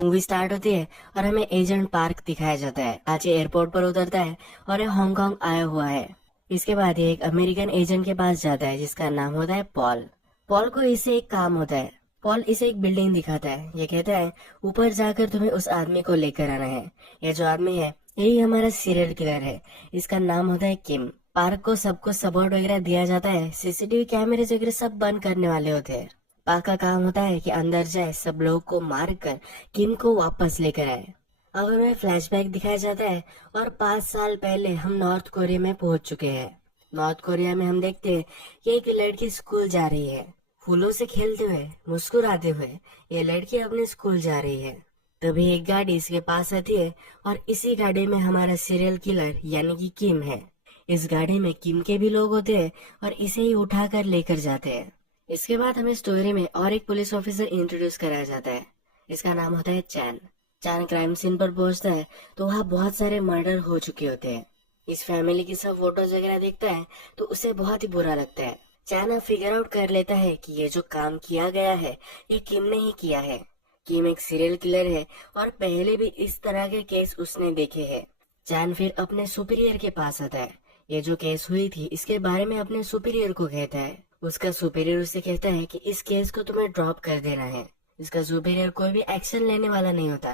Movie start होती है और हमें एजेंट पार्क दिखाया जाता है। आज ये एयरपोर्ट पर उतरता है और ये हांगकांग आया हुआ है। इसके बाद ये एक अमेरिकन एजेंट के पास जाता है जिसका नाम होता है पॉल। पॉल को इससे एक काम होता है। पॉल इसे एक बिल्डिंग दिखाता है। ये कहता है ऊपर जाकर तुम्हें उस आदमी को लेकर आना है। ये जो आदमी है यही हमारा सीरियल किलर है। इसका नाम होता है किम। पार्क को सबको सपोर्ट वगैरह दिया जाता है। सीसीटीवी कैमरे वगैरह सब बंद करने वाले होते हैं। पा का काम होता है कि अंदर जाए, सब लोग को मार कर किम को वापस लेकर आए। अब हमें फ्लैशबैक दिखाया जाता है और 5 साल पहले हम नॉर्थ कोरिया में पहुंच चुके हैं। नॉर्थ कोरिया में हम देखते हैं कि एक लड़की स्कूल जा रही है। फूलों से खेलते हुए, मुस्कुराते हुए ये लड़की अपने स्कूल जा रही है। तभी एक गाड़ी इसके पास आती है और इसी गाड़ी में हमारा सीरियल किलर यानी कि किम है। इस गाड़ी में किम के भी लोग होते हैं और इसे ही उठाकर लेकर जाते हैं। इसके बाद हमें स्टोरी में और एक पुलिस ऑफिसर इंट्रोड्यूस कराया जाता है। इसका नाम होता है चैन। चैन क्राइम सीन पर पहुंचता है तो वहाँ बहुत सारे मर्डर हो चुके होते हैं। इस फैमिली की सब फोटोज वगैरह देखता है तो उसे बहुत ही बुरा लगता है। चैन अब फिगर आउट कर लेता है कि ये जो काम किया गया है ये किम ने ही किया है। किम एक सीरियल किलर है और पहले भी इस तरह के केस उसने देखे हैं। चैन फिर अपने सुपीरियर के पास आता है। ये जो केस हुई थी इसके बारे में अपने सुपीरियर को कहता है। उसका सुपीरियर उसे कहता है कि इस केस को तुम्हें ड्रॉप कर देना है। इसका सुपीरियर कोई भी एक्शन लेने वाला नहीं होता।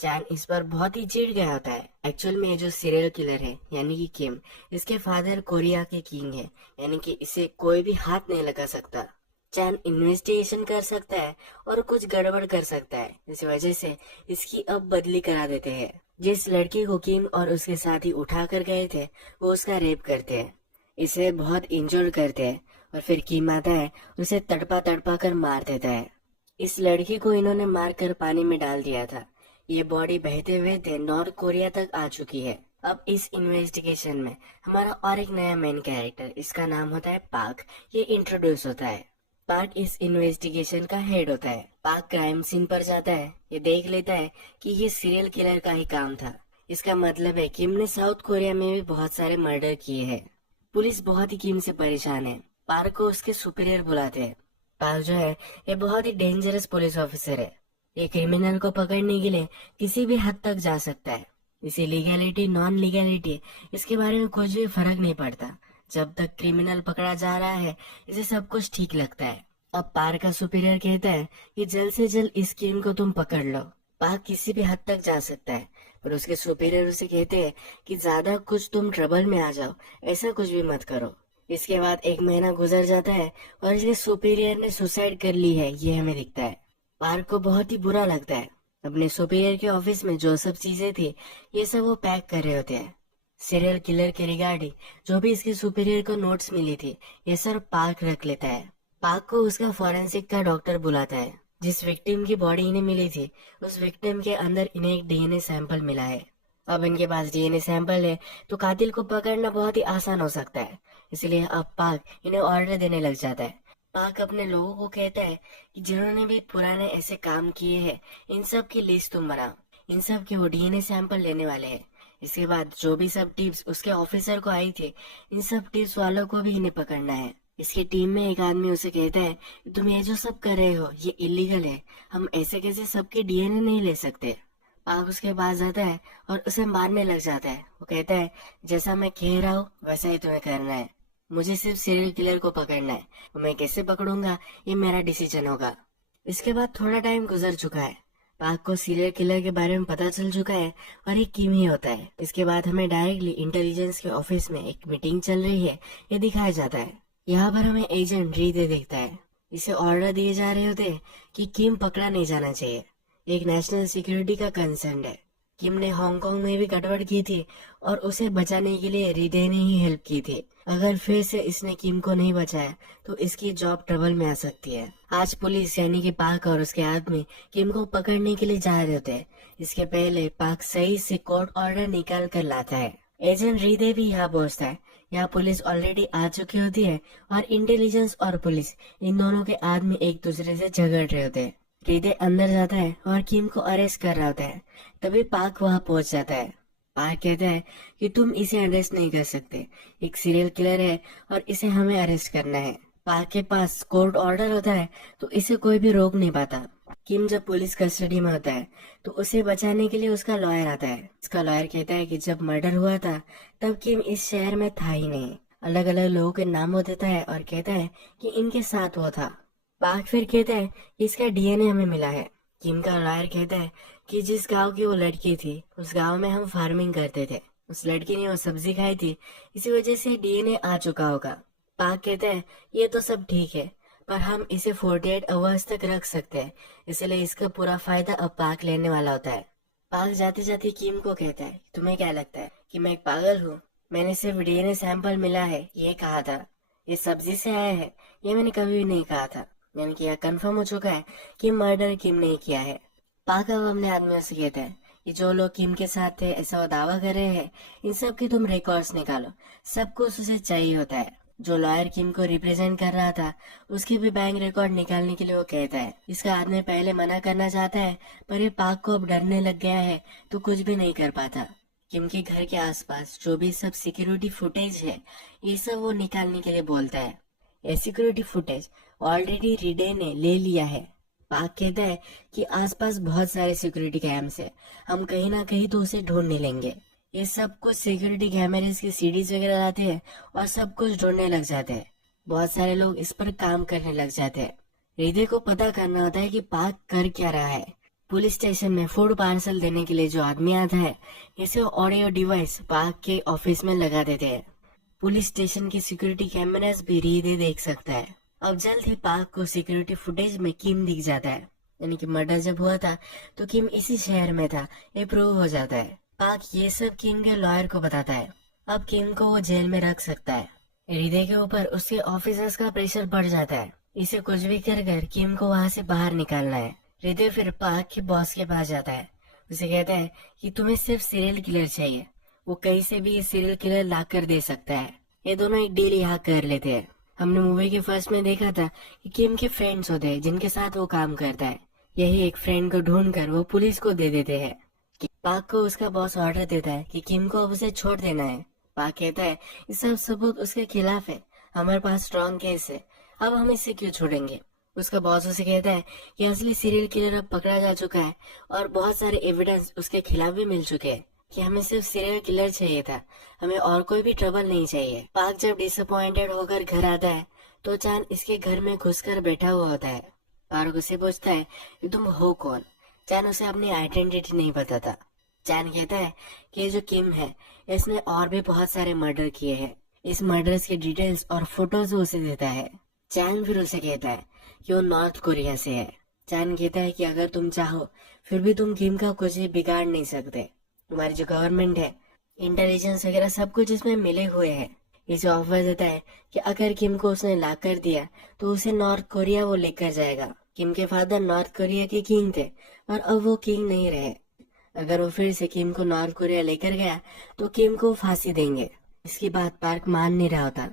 चैन इस पर बहुत ही चिढ़ गया होता है। एक्चुअल में ये जो सीरियल किलर है यानी कि किम, इसके फादर कोरिया के किंग है, यानी कि इसे कोई भी हाथ नहीं लगा सकता। चैन इन्वेस्टिगेशन कर सकता है और कुछ गड़बड़ कर सकता है। इस वजह से इसकी अब बदली करा देते हैं। जिस लड़की को किम और उसके साथी उठा कर गए थे वो उसका रेप करते हैं। इसे बहुत इंजोर करते हैं और फिर किम आता है उसे तड़पा तड़पा कर मार देता है। इस लड़की को इन्होंने मार कर पानी में डाल दिया था। ये बॉडी बहते बहते नॉर्थ कोरिया तक आ चुकी है। अब इस इन्वेस्टिगेशन में हमारा और एक नया मेन कैरेक्टर, इसका नाम होता है पार्क, ये इंट्रोड्यूस होता है। पार्क इस इन्वेस्टिगेशन का हेड होता है। पार्क क्राइम सीन पर जाता है। ये देख लेता है कि ये सीरियल किलर का ही काम था। इसका मतलब है किम ने साउथ कोरिया में भी बहुत सारे मर्डर किए हैं। पुलिस बहुत ही किम से परेशान है। पार्क को उसके सुपीरियर बुलाते हैं। पार्क जो है ये बहुत ही डेंजरस पुलिस ऑफिसर है। ये क्रिमिनल को पकड़ने के लिए किसी भी हद तक जा सकता है। इसे लीगैलिटी नॉन लीगैलिटी इसके बारे में कुछ भी फर्क नहीं पड़ता। जब तक क्रिमिनल पकड़ा जा रहा है इसे सब कुछ ठीक लगता है। अब पार्क का सुपीरियर कहता है कि जल्द से जल्द इस किम को तुम पकड़ लो। पार्क किसी भी हद तक जा सकता है पर उसके सुपीरियर उसे कहते हैं कि ज्यादा कुछ तुम ट्रबल में आ जाओ, ऐसा कुछ भी मत करो। इसके बाद 1 महीना गुजर जाता है और इसके सुपीरियर ने सुसाइड कर ली है, ये हमें दिखता है। पार्क को बहुत ही बुरा लगता है। अपने सुपीरियर के ऑफिस में जो सब चीजें थी ये सब वो पैक कर रहे होते हैं। सीरियल किलर के रिगार्डिंग जो भी इसके सुपीरियर को नोट्स मिली थी ये सब पार्क रख लेता है। पार्क को उसका फॉरेंसिक का डॉक्टर बुलाता है। जिस विक्टिम की बॉडी इन्हें मिली थी उस विक्टिम के अंदर इन्हें एक डीएनए सैंपल मिला है। अब इनके पास डीएनए सैंपल है तो कातिल को पकड़ना बहुत ही आसान हो सकता है। इसलिए अब पार्क इन्हें ऑर्डर देने लग जाता है। पार्क अपने लोगों को कहता है कि जिन्होंने भी पुराने ऐसे काम किए हैं इन सब की लिस्ट तुम बनाओ। इन सब के वो डीएनए सैंपल लेने वाले हैं। इसके बाद जो भी सब टिप्स उसके ऑफिसर को आई थी इन सब टिप्स वालों को भी इन्हें पकड़ना है। इसकी टीम में एक आदमी उसे कहता है तुम ये जो सब कर रहे हो ये इलीगल है, हम ऐसे कैसे सबके डीएनए नहीं ले सकते। पाक उसके पास जाता है और उसे मारने लग जाता है। वो कहता है जैसा मैं कह रहा हूँ वैसा ही तुम्हें करना है। मुझे सिर्फ सीरियल किलर को पकड़ना है, मैं कैसे पकड़ूंगा ये मेरा डिसीजन होगा। इसके बाद थोड़ा टाइम गुजर चुका है। पाक को सीरियल किलर के बारे में पता चल चुका है और ये किम ही होता है। इसके बाद हमें डायरेक्टली इंटेलिजेंस के ऑफिस में एक मीटिंग चल रही है ये दिखाया जाता है। यहाँ पर हमें एजेंट रीदे देखता है। इसे ऑर्डर दिए जा रहे होते हैं कि किम पकड़ा नहीं जाना चाहिए। एक नेशनल सिक्योरिटी का कंसर्न है। किम ने हांगकांग में भी गड़बड़ की थी और उसे बचाने के लिए रीदे ने ही हेल्प की थी। अगर फिर से इसने किम को नहीं बचाया तो इसकी जॉब ट्रबल में आ सकती है। आज पुलिस यानी कि पाक और उसके आदमी किम को पकड़ने के लिए जा रहे होते हैं। इसके पहले पाक सही से कोर्ट ऑर्डर निकाल कर लाता है। एजेंट रीदे भी यहाँ पहुँचता है। यहाँ पुलिस ऑलरेडी आ चुकी होती है और इंटेलिजेंस और पुलिस इन दोनों के आदमी एक दूसरे से झगड़ रहे होते हैं। रीदे अंदर जाता है और किम को अरेस्ट कर रहा होता है। तभी पाक वहाँ पहुँच जाता है। पाक कहता है कि तुम इसे अरेस्ट नहीं कर सकते, एक सीरियल किलर है और इसे हमें अरेस्ट करना है। पाक के पास कोर्ट ऑर्डर होता है तो इसे कोई भी रोक नहीं पाता। किम जब पुलिस कस्टडी में होता है तो उसे बचाने के लिए उसका लॉयर आता है। उसका लॉयर कहता है कि जब मर्डर हुआ था तब किम इस शहर में था ही नहीं। अलग अलग लोगों के नाम वो देता है और कहता है कि इनके साथ वो था। पाक फिर कहता है कि इसका डीएनए हमें मिला है। किम का लॉयर कहता है कि जिस गांव की वो लड़की थी उस गांव में हम फार्मिंग करते थे, उस लड़की ने वो सब्जी खाई थी, इसी वजह से डीएनए आ चुका होगा। पाक कहते हैं ये तो सब ठीक है पर हम इसे 48 आवर्स तक रख सकते हैं, इसलिए इसका पूरा फायदा अब पाक लेने वाला होता है। पाक जाते जाते किम को कहता है तुम्हें क्या लगता है कि मैं एक पागल हूँ? मैंने सिर्फ डीएनए सैंपल मिला है ये कहा था, ये सब्जी से आया है ये मैंने कभी भी नहीं कहा था। यानी कि यह कंफर्म हो चुका है कि मर्डर किम ने किया है। पाक अब अपने आदमियों से कहता है कि जो लोग किम के साथ थे ऐसा वो दावा कर रहे हैं, इन सब की तुम रिकॉर्ड्स निकालो, सब कुछ उसे चाहिए होता है। जो लॉयर किम को रिप्रेजेंट कर रहा था उसके भी बैंक रिकॉर्ड निकालने के लिए वो कहता है। इसका आदमी पहले मना करना चाहता है पर ये पाक को अब डरने लग गया है तो कुछ भी नहीं कर पाता। किम के घर के आसपास जो भी सब सिक्योरिटी फुटेज है ये सब वो निकालने के लिए बोलता है। ये सिक्योरिटी फुटेज ऑलरेडी रिडे ने ले लिया है। पाक कहता है कि आसपास बहुत सारे सिक्योरिटी कैम्स है, हम कहीं ना कहीं तो उसे ढूंढ लेंगे। ये सब कुछ सिक्योरिटी कैमरेज की सीडीज वगैरह लाते हैं और सब कुछ ढूंढने लग जाते हैं। बहुत सारे लोग इस पर काम करने लग जाते हैं। हृदय को पता करना होता है कि पाक कर क्या रहा है। पुलिस स्टेशन में फूड पार्सल देने के लिए जो आदमी आता है इसे ऑडियो डिवाइस पाक के ऑफिस में लगा देते हैं। पुलिस स्टेशन के सिक्योरिटी कैमरास भी हृदय देख सकता है। अब जल्द ही पाक को सिक्योरिटी फुटेज में किम दिख जाता है। यानी कि मर्डर जब हुआ था तो किम इसी शहर में था, ये प्रूव हो जाता है। पाक ये सब किम के लॉयर को बताता है। अब किम को वो जेल में रख सकता है। हृदय के ऊपर उसके ऑफिसर्स का प्रेशर बढ़ जाता है। इसे कुछ भी कर किम को वहाँ से बाहर निकालना है। हृदय फिर पाक के बॉस के पास जाता है। उसे कहता है कि तुम्हें सिर्फ सीरियल किलर चाहिए, वो कहीं से भी सीरियल किलर ला कर दे सकता है। ये दोनों एक डील यहाँ कर लेते हैं। हमने मूवी के फर्स्ट में देखा था कि किम के फ्रेंड्स होते हैं जिनके साथ वो काम करता है। यही एक फ्रेंड को ढूंढकर वो पुलिस को दे देते हैं। पाक को उसका बॉस ऑर्डर देता है कि किम को अब उसे छोड़ देना है। पाक कहता है ये सब सबूत उसके खिलाफ है, हमारे पास स्ट्रॉन्ग केस है, अब हम इसे क्यों छोड़ेंगे। उसका बॉस उसे कहता है कि असली सीरियल किलर अब पकड़ा जा चुका है और बहुत सारे एविडेंस उसके खिलाफ भी मिल चुके हैं कि हमें सिर्फ सीरियल किलर चाहिए था, हमें और कोई भी ट्रबल नहीं चाहिए। पाक जब डिसअपॉइंटेड होकर घर आता है तो चांद इसके घर में घुसकर बैठा हुआ होता है। पाक उसे पूछता है कि तुम हो कौन। चांद उसे अपनी आइडेंटिटी नहीं बताता। चांद कहता है कि ये जो किम है इसने और भी बहुत सारे मर्डर किए हैं। इस मर्डर्स के डिटेल्स और फोटोज वो उसे देता है। चांद फिर उसे कहता है कि वो नॉर्थ कोरिया से है। चांद कहता है कि अगर तुम चाहो फिर भी तुम किम का कुछ भी बिगाड़ नहीं सकते। तुम्हारी जो गवर्नमेंट है, इंटेलिजेंस वगैरह सब कुछ इसमें मिले हुए हैं। इसे ऑफर देता है कि अगर किम को उसने ला कर दिया तो उसे नॉर्थ कोरिया वो लेकर जाएगा। किम के फादर नॉर्थ कोरिया के किंग थे और अब वो किंग नहीं रहे। अगर वो फिर से किम को नॉर्थ कोरिया लेकर गया तो किम को फांसी देंगे। इसकी बात पार्क मान नहीं रहा होता।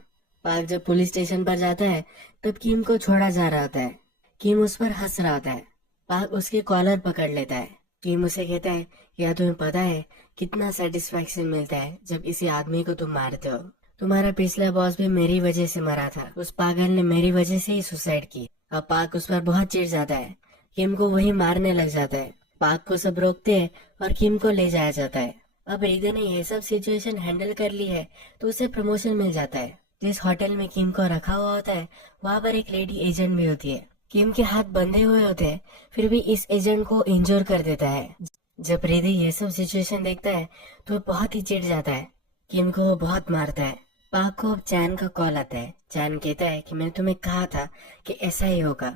पार्क जब पुलिस स्टेशन पर जाता है तब किम को छोड़ा जा रहा होता है। किम उस पर हंस रहा होता है। पार्क उसके कॉलर पकड़ लेता है। किम उसे कहता है क्या तुम्हें पता है कितना सेटिस्फेक्शन मिलता है जब किसी आदमी को तुम मारते हो। तुम्हारा पिछला बॉस भी मेरी वजह से मरा था, उस पागल ने मेरी वजह से ही सुसाइड की। अब पार्क उस पर बहुत चिढ़ जाता है। किम को वही मारने लग जाता है। पाक को सब रोकते हैं और किम को ले जाया जाता है। अब हृदय ने ये सब सिचुएशन हैंडल कर ली है तो उसे प्रमोशन मिल जाता है। जिस होटल में किम को रखा हुआ होता है वहाँ पर एक लेडी एजेंट भी होती है। किम के हाथ बंधे हुए होते हैं फिर भी इस एजेंट को इंजोर कर देता है। जब हृदय ये सब सिचुएशन देखता है तो बहुत ही चिढ़ जाता है। किम को वो बहुत मारता है। पाक को अब चैन का कॉल आता है। चैन कहता है कि मैंने तुम्हें कहा था कि ऐसा ही होगा।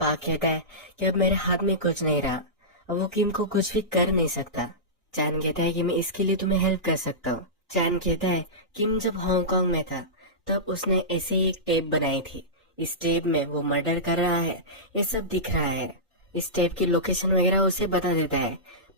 पाक कहता है कि अब मेरे हाथ में कुछ नहीं रहा, अब वो किम को कुछ भी कर नहीं सकता। चैन कहता है कि मैं इसके लिए तुम्हें हेल्प कर सकता हूँ। चैन कहता है किम जब हांगकांग में था तब उसने ऐसे ही एक टेप बनाई थी। इस टेप में वो मर्डर कर रहा है, ये सब दिख रहा है। इस टेप की लोकेशन वगैरह उसे बता देता है।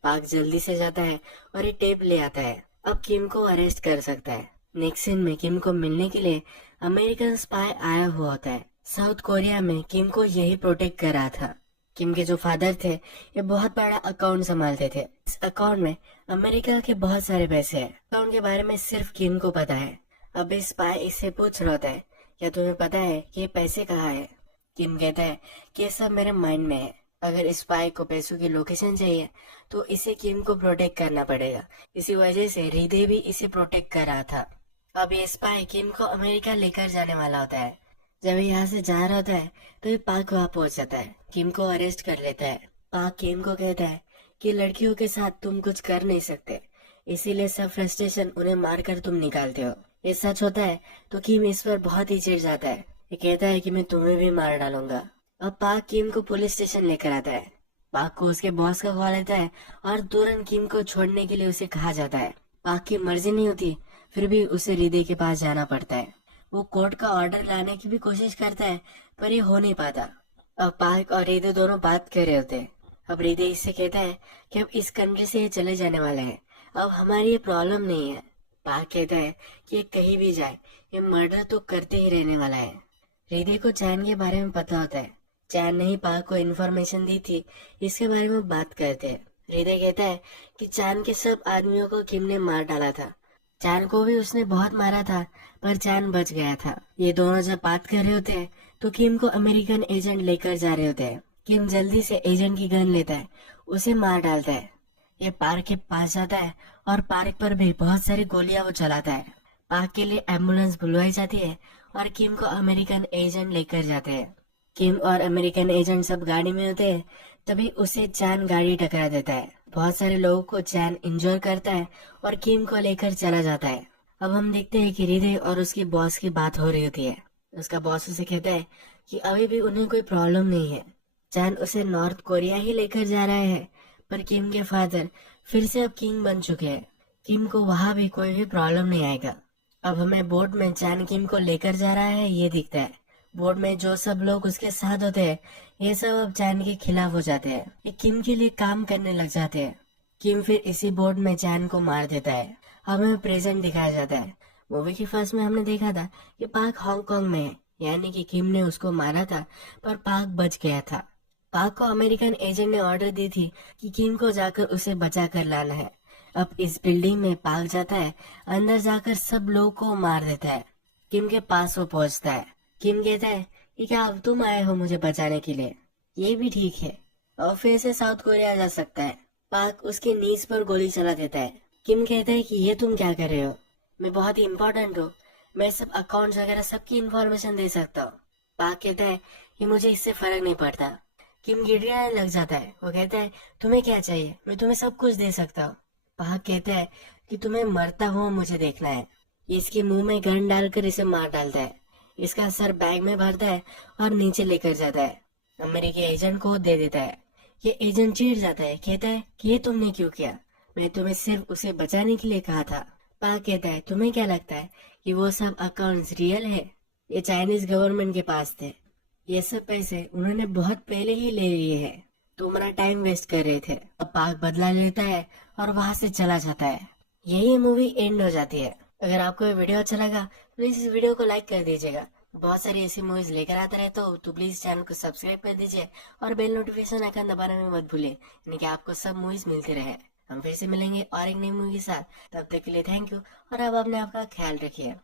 पाक जल्दी से जाता है और ये टेप ले आता है। अब किम को अरेस्ट कर सकता है। नेक्स्ट सीन में किम को मिलने के लिए अमेरिकन स्पाई आया हुआ होता है। साउथ कोरिया में किम को यही प्रोटेक्ट कर रहा था। किम के जो फादर थे ये बहुत बड़ा अकाउंट संभालते थे। इस अकाउंट में अमेरिका के बहुत सारे पैसे हैं। अकाउंट के बारे में सिर्फ किम को पता है। अब इस स्पाई इससे पूछ रहा होता है क्या तुम्हें पता है कि ये पैसे कहाँ है? किम कहता है कि ये सब मेरे माइंड में है। अगर स्पाई को पैसों की लोकेशन चाहिए तो इसे किम को प्रोटेक्ट करना पड़ेगा। इसी वजह से हृदय भी इसे प्रोटेक्ट कर रहा था। अब ये स्पाई किम को अमेरिका लेकर जाने वाला होता है। जब ये यहाँ से जा रहा होता है तो ये पार्क वहाँ पहुंच जाता है। किम को अरेस्ट कर लेता है। पार्क किम को कहता है कि लड़कियों के साथ तुम कुछ कर नहीं सकते, इसीलिए सब फ्रस्ट्रेशन उन्हें मारकर तुम निकालते हो। ये सच होता है तो किम इस पर बहुत ही चिढ़ जाता है। ये कहता है कि मैं तुम्हें भी मार डालूंगा। अब पार्क किम को पुलिस स्टेशन लेकर आता है। पार्क को उसके बॉस का कॉल आता है और तुरंत किम को छोड़ने के लिए उसे कहा जाता है। पार्क की मर्जी नहीं होती, फिर भी उसे हृदय के पास जाना पड़ता है। वो कोर्ट का ऑर्डर लाने की भी कोशिश करता है पर ये हो नहीं पाता। अब पार्क और हृदय दोनों बात कर रहे होते हैं। अब हृदय इससे कहता है कि अब इस कंट्री से ये चले जाने वाले हैं, अब हमारी ये प्रॉब्लम नहीं है। पार्क कहता है कि ये कहीं भी जाए ये मर्डर तो करते ही रहने वाला है। हृदय को चैन के बारे में पता होता है। चैन ने ही पार्क को इन्फॉर्मेशन दी थी, इसके बारे में बात करते हैं। हृदय कहता है कि चैन के सब आदमियों को किम ने मार डाला था। चैन को भी उसने बहुत मारा था पर चैन बच गया था। ये दोनों जब बात कर रहे होते हैं तो किम को अमेरिकन एजेंट लेकर जा रहे होते हैं। किम जल्दी से एजेंट की गन लेता है, उसे मार डालता है। ये पार्क के पास जाता है और पार्क पर भी बहुत सारी गोलियां वो चलाता है। पार्क के लिए एम्बुलेंस बुलवाई जाती है और किम को अमेरिकन एजेंट लेकर जाते हैं। किम और अमेरिकन एजेंट सब गाड़ी में होते हैं, तभी उसे चैन गाड़ी टकरा देता है। बहुत सारे लोगों को चैन इंजोर करता है और किम को लेकर चला जाता है। अब हम देखते हैं कि हृदय और उसके बॉस की बात हो रही होती है। उसका बॉस उसे कहता है कि अभी भी उन्हें कोई प्रॉब्लम नहीं है। चैन उसे नॉर्थ कोरिया ही लेकर जा रहा है, पर किम के फादर फिर से अब किंग बन चुके हैं। किम को वहाँ भी कोई भी प्रॉब्लम नहीं आएगा। अब हमें बोट में चैन किम को लेकर जा रहा है ये दिखता है। बोर्ड में जो सब लोग उसके साथ होते हैं ये सब अब चैन के खिलाफ हो जाते हैं। ये किम के लिए काम करने लग जाते हैं। किम फिर इसी बोर्ड में चैन को मार देता है। हमें प्रेजेंट दिखाया जाता है। मूवी की फर्स्ट में हमने देखा था कि पार्क हांगकांग में है, यानी कि किम ने उसको मारा था पर पार्क बच गया था। पार्क को अमेरिकन एजेंट ने ऑर्डर दी थी कि किम को जाकर उसे बचा कर लाना है। अब इस बिल्डिंग में पार्क जाता है, अंदर जाकर सब लोगों को मार देता है। किम के पास वो पहुंचता है। किम कहता है कि क्या अब तुम आए हो मुझे बचाने के लिए? ये भी ठीक है, और फिर से साउथ कोरिया जा सकता है। पार्क उसके नीज पर गोली चला देता है। किम कहता है कि ये तुम क्या कर रहे हो? मैं बहुत ही इम्पोर्टेंट हूँ, मैं सब अकाउंट्स वगैरह सबकी इन्फॉर्मेशन दे सकता हूँ। पार्क कहता है कि मुझे इससे फर्क नहीं पड़ता। किम गिड़गिड़ाने लग जाता है। वो कहता है तुम्हें क्या चाहिए, मैं तुम्हें सब कुछ दे सकता हूँ। पार्क कहता है कि तुम्हें मरता हुआ मुझे देखना है। इसके मुंह में गन डालकर इसे मार डालता है। इसका सर बैग में भरता है और नीचे लेकर जाता है। अमेरिकी एजेंट को दे देता है। ये एजेंट चिढ़ जाता है, कहता है कि ये तुमने क्यों किया, मैं तुम्हें सिर्फ उसे बचाने के लिए कहा था। पार्क कहता है तुम्हें क्या लगता है कि वो सब अकाउंट्स रियल है? ये चाइनीज गवर्नमेंट के पास थे, ये सब पैसे उन्होंने बहुत पहले ही ले लिए हैं, तुम्हारा टाइम वेस्ट कर रहे थे। अब पार्क बदला लेता है और वहां से चला जाता है। यही मूवी एंड हो जाती है। अगर आपको ये वीडियो अच्छा लगा प्लीज इस वीडियो को लाइक कर दीजिएगा। बहुत सारी ऐसी मूवीज लेकर आता रहता हूँ तो प्लीज चैनल को सब्सक्राइब कर दीजिए और बेल नोटिफिकेशन आइकन दबाने में मत भूलिए, यानी कि आपको सब मूवीज मिलती रहे। हम फिर से मिलेंगे और एक नई मूवी के साथ। तब तक के लिए थैंक यू और अब अपने आपका ख्याल रखिए।